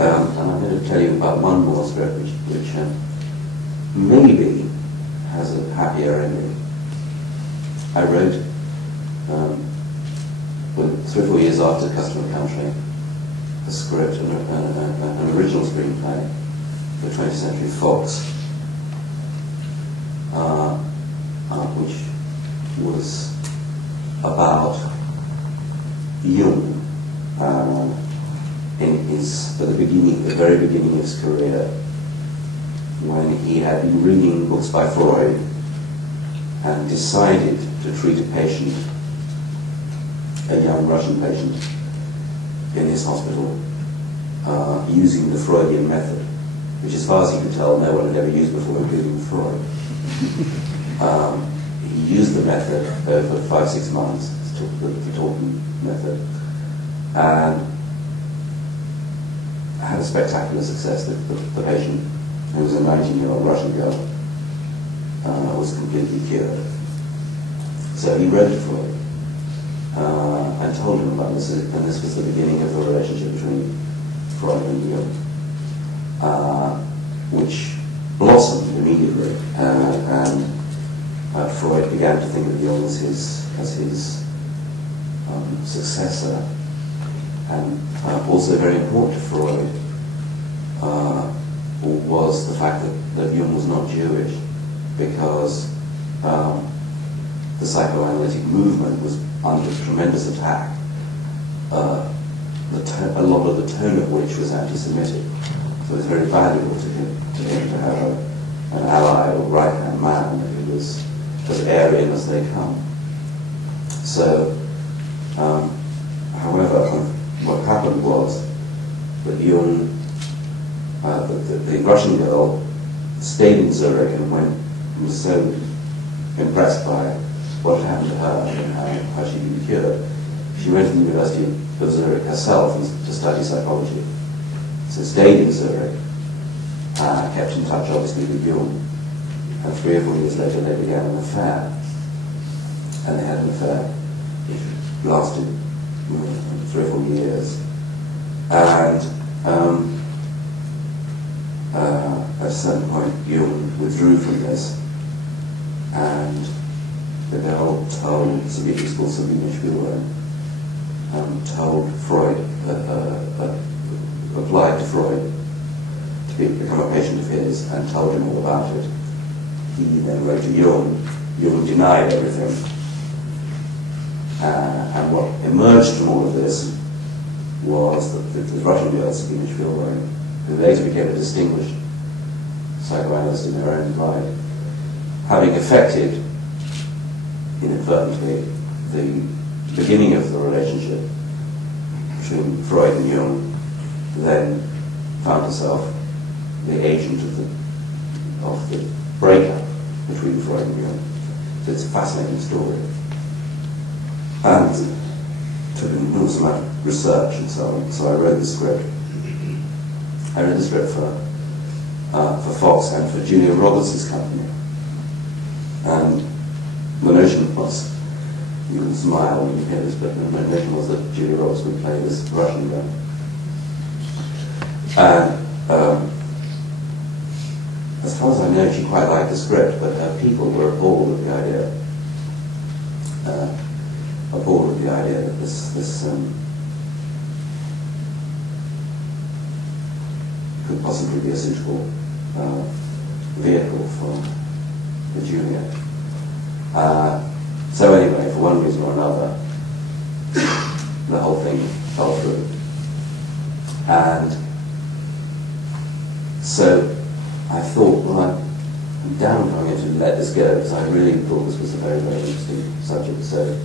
And I'm going to tell you about one more script which maybe has a happier ending. I wrote, 3 or 4 years after Customer Country, a script, an original screenplay for 20th Century Fox, which was about Jung at the very beginning of his career, when he had been reading books by Freud and decided to treat a patient, a young Russian patient, in his hospital using the Freudian method, which, as far as he could tell, no one had ever used before, including Freud. He used the method over 5-6 months, the talking method, and had a spectacular success. The patient, who was a 19-year-old Russian girl, was completely cured. So he wrote to Freud and told him about this, and this was the beginning of the relationship between Freud and Jung, which blossomed immediately, and Freud began to think of Jung as his successor, and also very important to Freud was the fact that Jung was not Jewish, because the psychoanalytic movement was under tremendous attack, a lot of the tone of which was anti-Semitic. So it was very valuable to him to have an ally or right-hand man who was as Aryan as they come. So, however, what happened was that Jung, the Russian girl, stayed in Zurich and was so impressed by what had happened to her and how she'd been cured. She went to the University of Zurich herself to study psychology. So stayed in Zurich, kept in touch obviously with Jung, and 3 or 4 years later they began an affair. And they had an affair which lasted 3 or 4 years. And at a certain point Jung withdrew from this, and the girl told, it was called Sabine Spielberg, told Freud, applied to Freud to become a patient of his, and told him all about it. He then wrote to Jung. Jung denied everything. And what emerged from all of this was that the Russian girl, Sabine Spielberg, who later became a distinguished psychoanalyst in her own right, having affected, inadvertently, the beginning of the relationship between Freud and Jung, then found herself the agent of the breakup between Freud and Jung. So it's a fascinating story. And took an enormous amount of research and so on. So I wrote the script. I wrote the script for Fox and for Julia Roberts' company. And the notion was, you can smile when you hear this, but the notion was that Julia Roberts would play this Russian girl. And as far as I know, she quite liked the script, but her people were appalled at the idea. Appalled at the idea that this could possibly be a suitable vehicle for Julia. So anyway, for one reason or another, the whole thing fell through. And so I thought, well, I'm damned I'm going to let this go, because I really thought this was a very, very interesting subject. So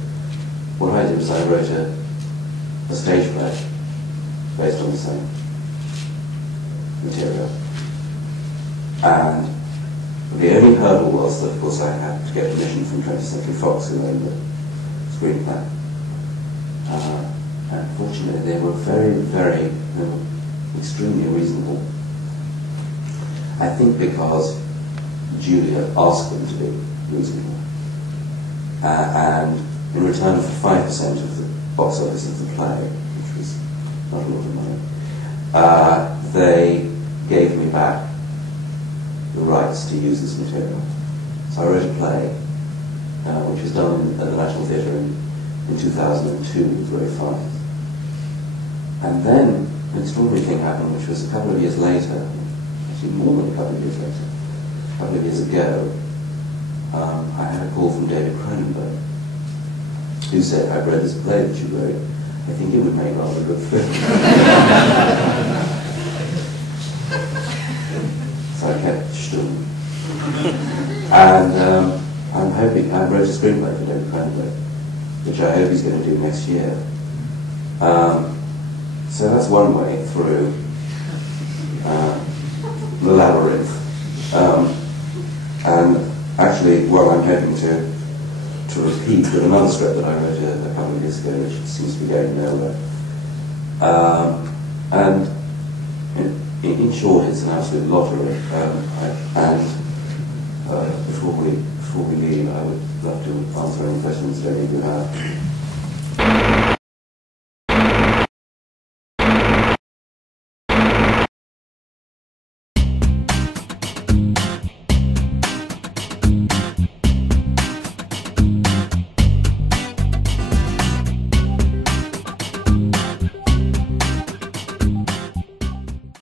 what I did was I wrote a stage play based on the same material. And the only hurdle was that, of course, I had to get permission from 20th Century Fox, who owned the screenplay. And fortunately, they were they were extremely reasonable. I think because Julia asked them to be reasonable. And in return for 5% of the box office of the play, which was not a lot of money, they gave me back the rights to use this material. So I wrote a play, which was done at the National Theatre in 2002. It was very fun. And then an extraordinary thing happened, which was a couple of years later, actually more than a couple of years later, a couple of years ago, I had a call from David Cronenberg, who said, "I've read this play that you wrote. I think it would make rather a good film." So I kept stum. And I wrote a screenplay for David Cronenberg, which I hope he's going to do next year. So that's one way through the labyrinth. And actually, well, I'm hoping to repeat with another script that I wrote a couple of years ago, which seems to be going nowhere. And in short, it's an absolute lottery. Before we leave, I would love to answer any questions that any of you have.